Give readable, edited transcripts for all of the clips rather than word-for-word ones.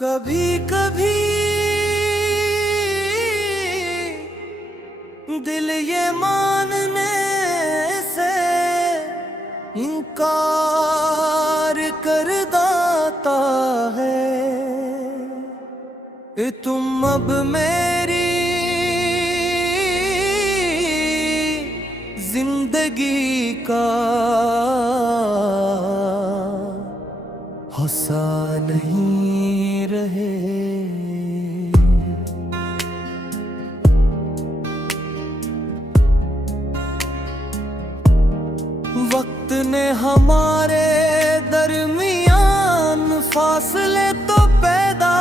कभी कभी दिल ये मानने से इनकार कर देता है कि तुम अब मेरी जिंदगी का हिस्सा नहीं रहे। वक्त ने हमारे दरमियान फासले तो पैदा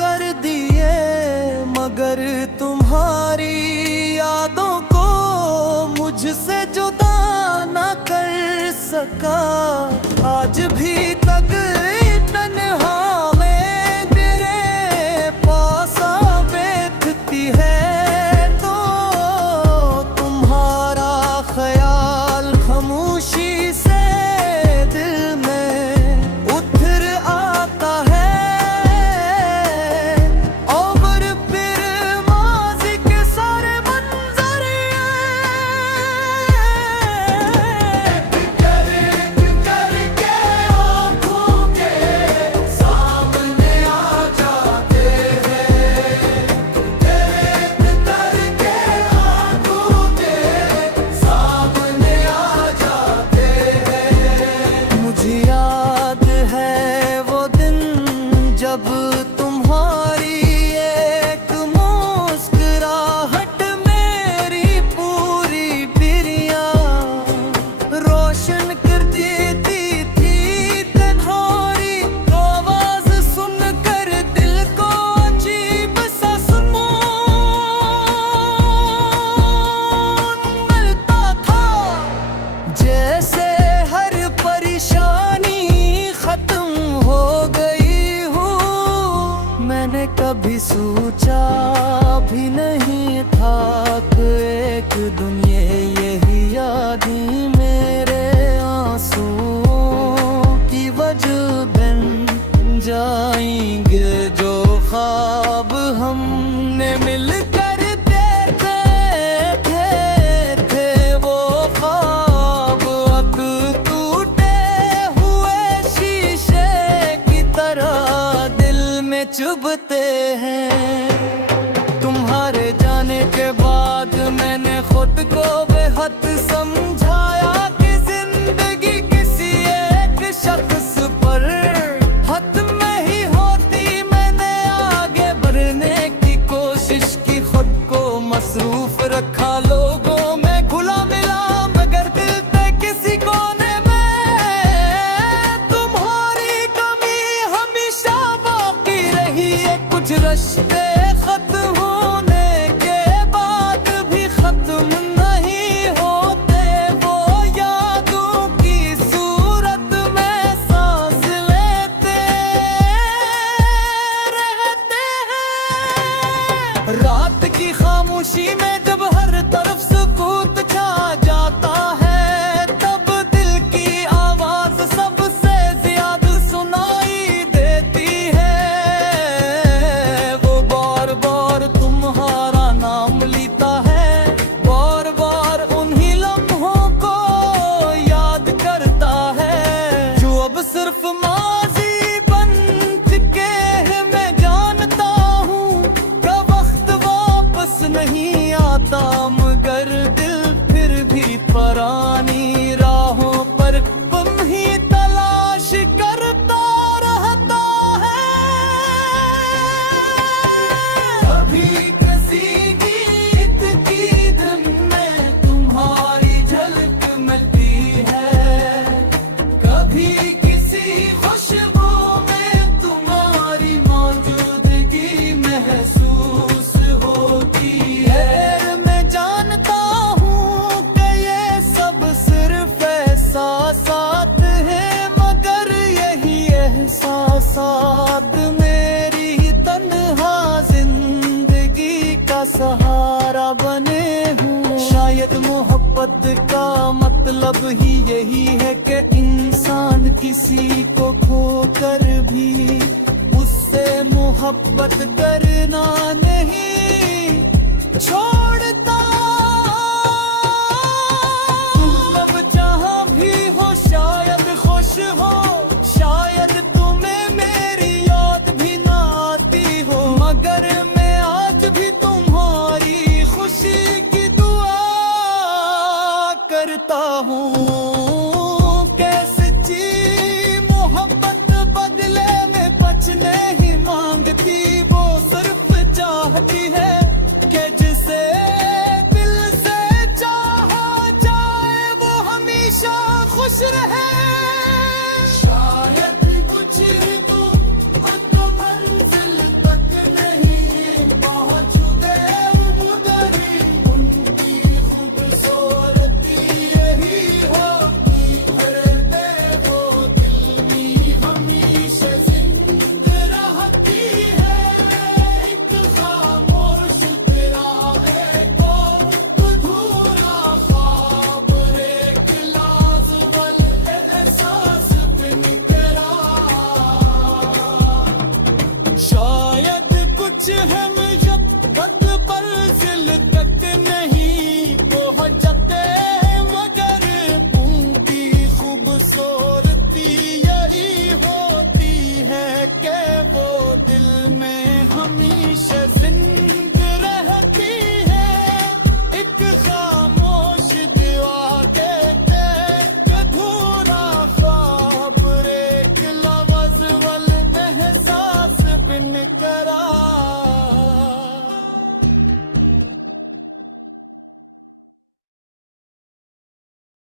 कर दिए, मगर तुम्हारी यादों को मुझसे जुदा न कर सका। आज भी तक तन्हा में तेरे पास बैठती है तो तुम्हारा ख्याल खामोशी से दिल में उतर आता है। और फिर माज़ी के सारे मंजर करके आँखों के सामने आ जाते हैं। करके आँखों के सामने आ जाते हैं। मुझे याद है वो दिन जब तुम्हारी एक मुस्कुराहट मेरी पूरी बिरिया रोशन कर देती थी। तन्हाई आवाज सुनकर दिल को अजीब सा सुकून मिलता था, जैसे हर परेशानी खत्म हो गई हो। मैंने कभी सोचा भी नहीं था कि एक दिन यही यादें मेरे आंसुओं की वजह बन जाएंगे। जो ख्वाब हमने मिलकर देखे थे वो ख्वाब अब टूटे हुए शीशे की तरह दिल में चुभते हैं। तुम्हारे जाने के बाद मैंने खुद को बेहद समझाया कि जिंदगी किसी एक शख्स पर खत्म ही होती। मैंने आगे बढ़ने की कोशिश की, खुद को मसरूफ रखा लोगों में घुला मिला, मगर दिल पे किसी कोने में तुम्हारी कमी हमेशा बाकी रही है। कुछ रिश्ते खत्म होने के बाद भी खत्म नहीं होते, वो यादों की सूरत में सांस लेते रहते हैं। रात की खामोशी में जब हर तरफ सुकूत छा जाता है, तब दिल की आवाज सबसे ज्यादा सुनाई देती है। वो बार बार तुम्हारा नाम लेता है, बार बार उन्हीं लम्हों को याद करता है जो अब सिर्फ माजी बन चुके हैं। मैं जानता हूँ कि वक्त वापस नहीं आता, मगर दिल फिर भी पुरानी राहों पर तुम ही तलाश करता रहता है। कभी किसी गीत की धुन में तुम्हारी झलक मिलती है, कभी किसी खुशबू में तुम्हारी मौजूदगी महसूस होती है। मैं जानता हूँ कि ये सब सिर्फ एहसासात है, मगर यही एहसासात मेरी तन्हा जिंदगी का सहारा बने हूँ। शायद मोहब्बत का मतलब ही यही है कि इंसान किसी को खोकर भी उससे मोहब्बत करना नहीं छोड़ता। तुम जहां भी हो शायद खुश हो, शायद तुम्हें मेरी याद भी ना आती हो, मगर मैं आज भी तुम्हारी खुशी की दुआ करता हूँ। खुश रहे शायद कुछ तो मंजिल तक नहीं पहुंच गए उधर ही, उनकी खूबसूरती यही होगी भरते हो दिल में हमेशा जिंदा रहती है। एक खामोश तेरा एक अधूरा ख्वाब एक शायद कुछ है